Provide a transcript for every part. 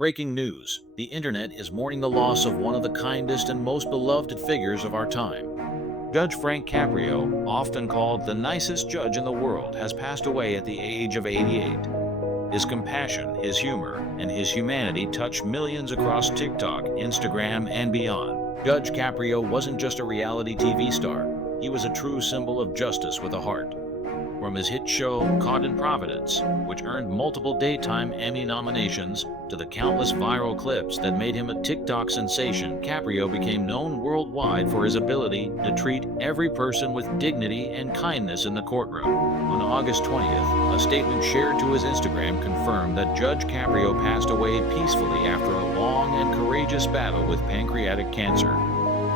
Breaking news. The internet is mourning the loss of one of the kindest and most beloved figures of our time. Judge Frank Caprio, often called the nicest judge in the world, has passed away at the age of 88. His compassion, his humor, and his humanity touched millions across TikTok, Instagram, and beyond. Judge Caprio wasn't just a reality TV star. He was a true symbol of justice with a heart. From his hit show Caught in Providence, which earned multiple daytime Emmy nominations, to the countless viral clips that made him a TikTok sensation, Caprio became known worldwide for his ability to treat every person with dignity and kindness in the courtroom. On August 20th, a statement shared to his Instagram confirmed that Judge Caprio passed away peacefully after a long and courageous battle with pancreatic cancer.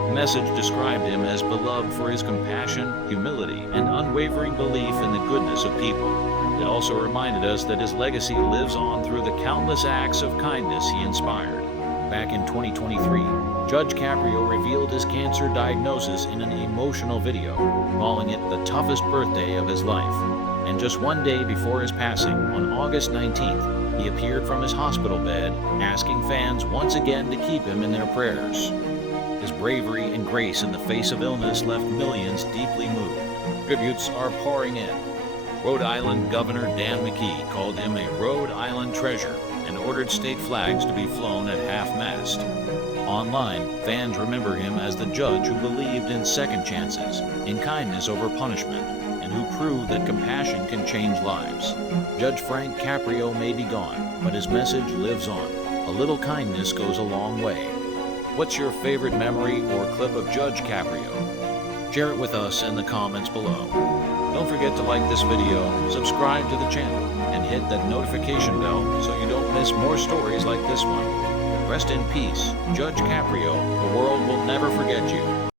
The message described him as beloved for his compassion, humility, and unwavering belief in the goodness of people. It also reminded us that his legacy lives on through the countless acts of kindness he inspired. Back in 2023, Judge Caprio revealed his cancer diagnosis in an emotional video, calling it the toughest birthday of his life. And just one day before his passing, on August 19th, he appeared from his hospital bed, asking fans once again to keep him in their prayers. His bravery and grace in the face of illness left millions deeply moved. Tributes are pouring in. Rhode Island Governor Dan McKee called him a Rhode Island treasure and ordered state flags to be flown at half-mast. Online, fans remember him as the judge who believed in second chances, in kindness over punishment, and who proved that compassion can change lives. Judge Frank Caprio may be gone, but his message lives on. A little kindness goes a long way. What's your favorite memory or clip of Judge Caprio? Share it with us in the comments below. Don't forget to like this video, subscribe to the channel, and hit that notification bell so you don't miss more stories like this one. Rest in peace, Judge Caprio. The world will never forget you.